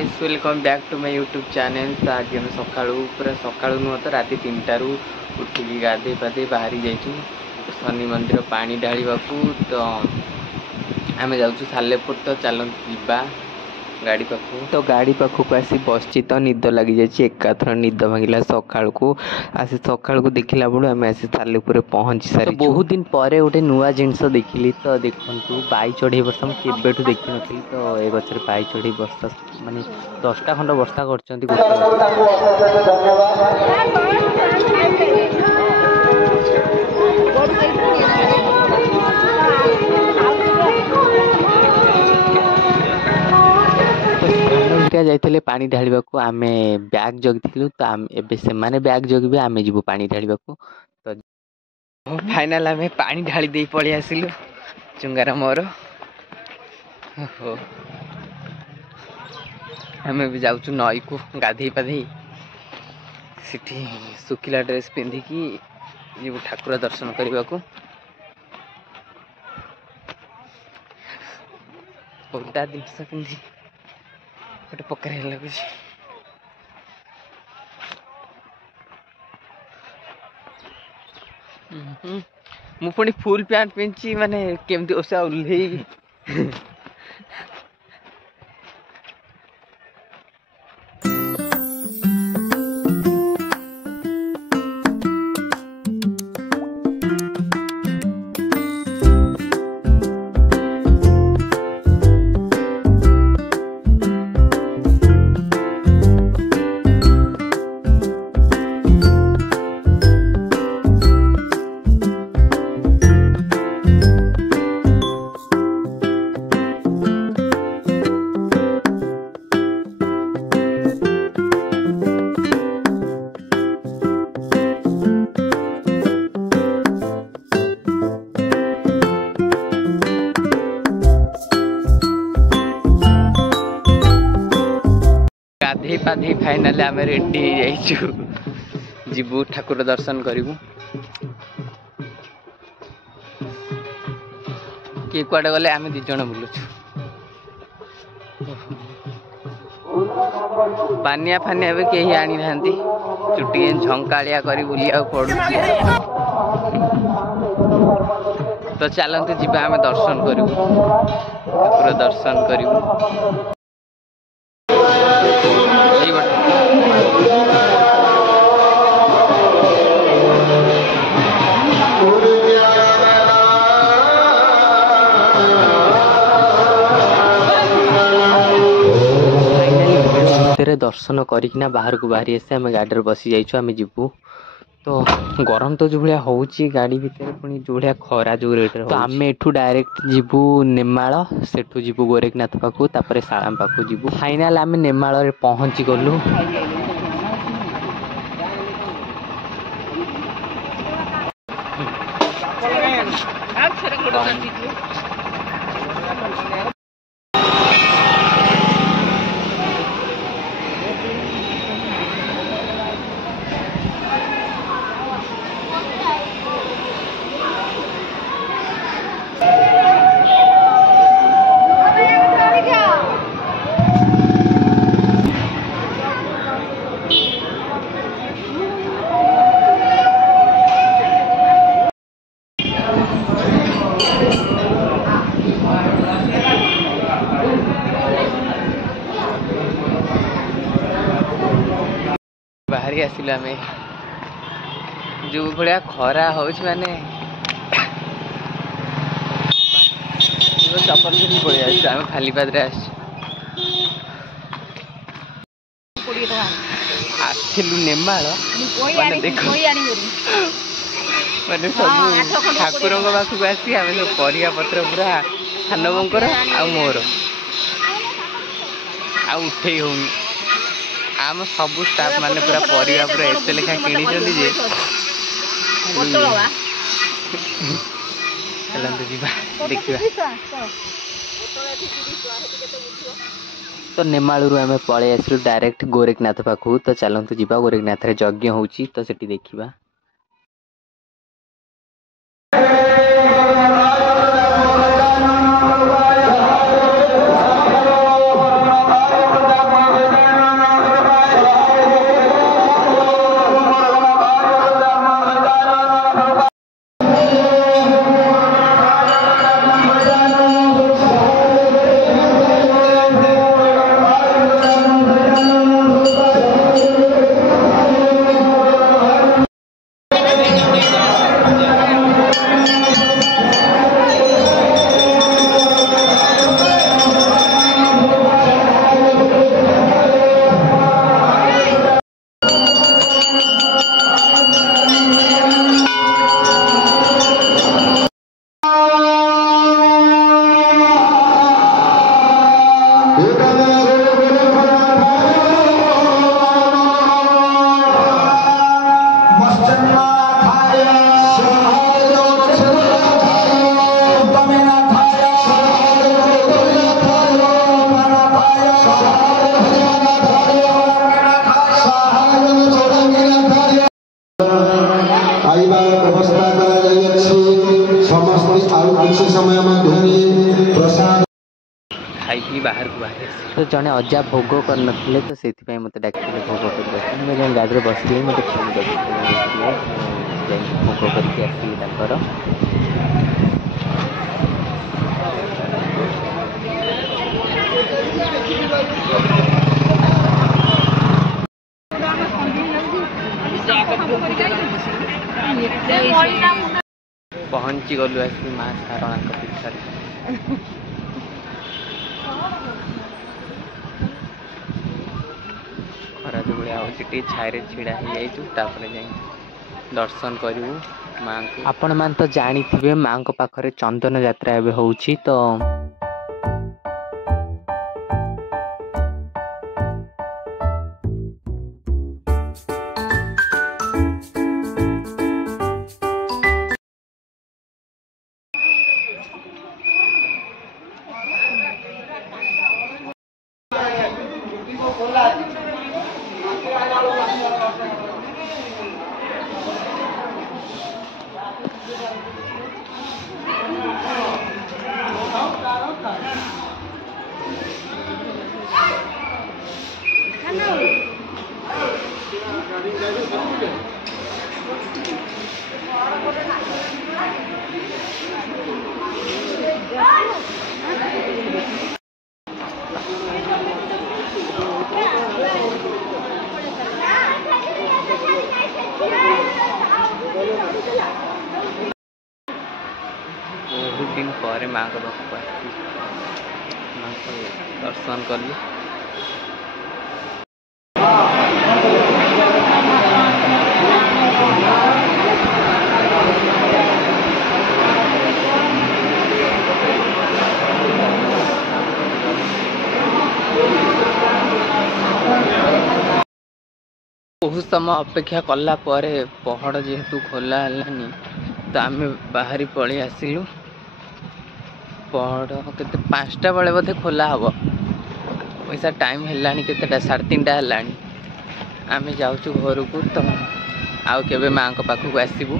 Guys welcome back to my YouTube channel. तो आज हम सकाळू पूरा सकाळू नुह तो राति 3टारू उठिकी गाधे पाधे बाहरी जाइछु शनि मंदिर पानी ढाळिबाकू। तो आम जाऊँ सालेपुर। तो चलते जीवा गाड़ी पाखु। तो गाड़ी पाखक आसी बसची तो निद लगी जाइए एकाथर निद भांगिला सकाळू को आसी सकाळू को देखला बेलू आम आसी सालेपुर पहुँची सारी। तो बहुत दिन पर गोटे नुआ जिनस देखिली। तो देखु बाई चढ़ई बर्षा मुझे देखी नी। तो ए गचर बाई चढ़ई बर्षा माने 10टा खंड वर्षा जाइए पानी ढालिबा को आमे बैग जगिलु। तो एबे से माने बैग जगिबे आमे जीवु पानी ढालिबा को। तो फाइनल आमे पानी ढाली दे पळि आसिलु चुंगारा मोर। ओहो आमे भी जाउछु नई को गाधई पाधई सिटी सुखिला ड्रेस पिंधिकी जीवु ठाकुर दर्शन करबा को। ओटा जिनस पिंधि गोटे पकड़ लगुच। मु पुणी फुल पैंट पिंधि माने केमती ओसा उल्ले गाधे पाधे फाइनाल आम रेडी जीवु ठाकुर दर्शन करूँ। किए कुआडे गले आम 2 जण बुलुछु। पानिया फानिया भी कहीं आनी ना चुटी झंकालिया करी बुलिया पड़ू। तो चलते जीवा आम दर्शन करूँ ठाकुर दर्शन करूँ। दर्शन करिकिना बाहर को बाहरी आसे आम गाड़ी बसी जाइछु आम जीवु। तो गरम तो जो भाया होची गाड़ी भितर पुणी जो भाया खरा जो रेट। तो आम एठू डायरेक्ट जीवु नेमाल सेठू जीवु गोरेखनाथ पाखु तापर सालाम पाखु जीवु। फाइनाल आम नेमाल रे पहुंची गलु। बाहरी आसिलु आमे जो भाया खरा हो माने चपल पिंधि पड़े आम खाली पादरे आसिलु नेमाल माने देख माने सब ठाकुर पाखक आसी आम सब परिया पत्र पूरा सान बोंकर आ मोर आ उठे होनी आम सब स्टाफ माने पूरा परिया पूरा एते लेखा किणी चली जे चलते जीवा देखिबा। तो नेमालू आम पलि आसलु डायरेक्ट गोरेखनाथ पाखु। तो चलते जीवा गोरेखनाथ रे यज्ञ होउची तो सेठी देखिबा। बाहर को बाहर तो जड़े अजा भोग करनथिले तो से मत डाक भोग कर मुझे गाड़ी बसली मत फोन कर भोग करके आसली पहुँची गलु आस माँ सारणा पीछा खरा जो भाया टे छाई छिड़ा हो जाए दर्शन करूँ माँ को। आपण मान तो जानी थे माँ को पाखरे चंदन यात्रा एवं होची तो बहुत दिन पर माँ को पाखक माँ को दर्शन कली बहुत समय अपेक्षा कला पहाड़ जेहेतु खोला है तो आम बाहरी पलि आसिलु पहाड़ के 5टा बेले बोधे खोला हम पैसा टाइम है के 3:30 है आम जाऊँ घर को तो आउ के माँ पाखक आसबू।